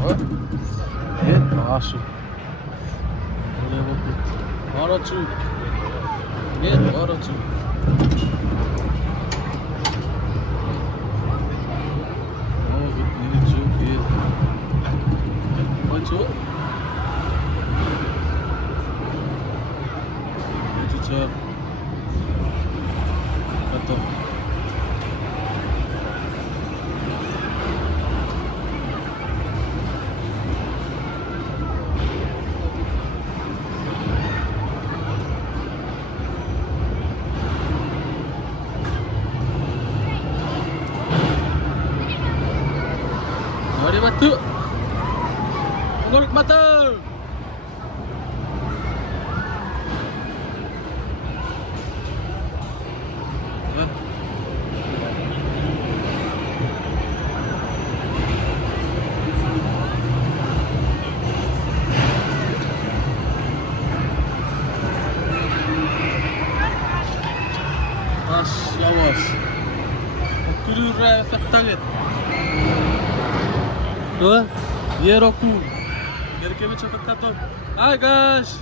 Ha? Git aşı. Öyle bakın. Araçı. Git araçı. Oh, git git. Panço. Git. Kata. Mari batu. Menurut mata. Yavaş. Oturur raya saktaget. Tuh, ye roku. Gerek mi çabuk kato. Hi guys.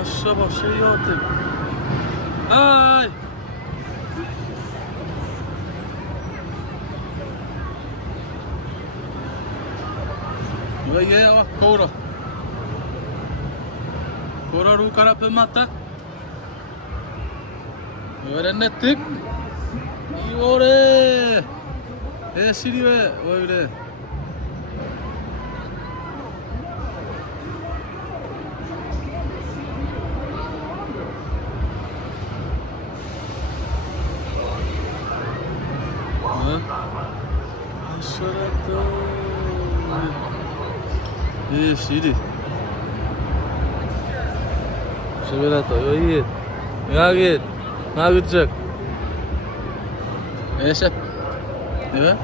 Aşağı şey yok. Hi. Iya awak kora. Kora ru kara pemata. Öğrenettik. İyi ore. Siri ve öyle. Aşağıda. Siri. Sebelah tu, iya. Ngagit, ngagit cek. Chef. Ya.